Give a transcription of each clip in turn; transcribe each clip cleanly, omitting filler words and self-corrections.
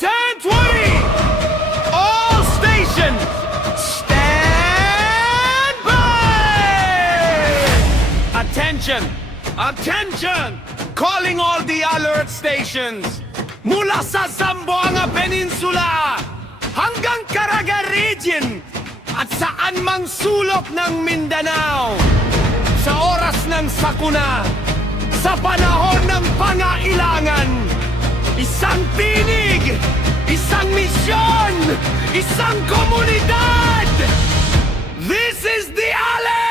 10:20! All station, stand by! Attention! Attention! Calling all the alert stations! Mula sa Zamboanga Peninsula hanggang Caraga Region at saan mang sulok ng Mindanao. Sa oras ng sakuna, sa panahon ng pangailangan, isang tinig, isang misyon, isang komunidad! This is the alert!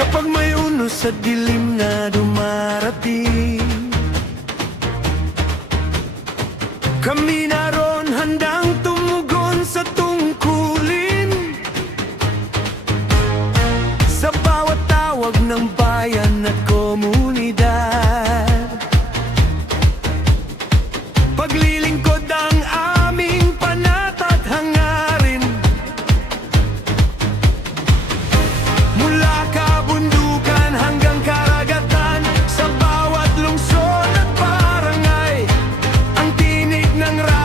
Kapag may uno sa dilim na dumarating, kami naroon handang tumugon sa tungkulin. Sa bawat tawag ng bayan at komunidad, paglilingkod ang aming panata't hangarin. Mula kabundukan hanggang karagatan, sa bawat lungsod at barangay, ang tinig ng radyo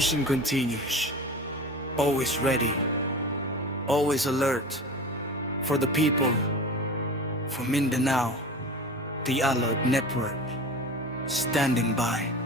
mission continues. Always ready, always alert. For the people, for Mindanao, the Allied Network, standing by.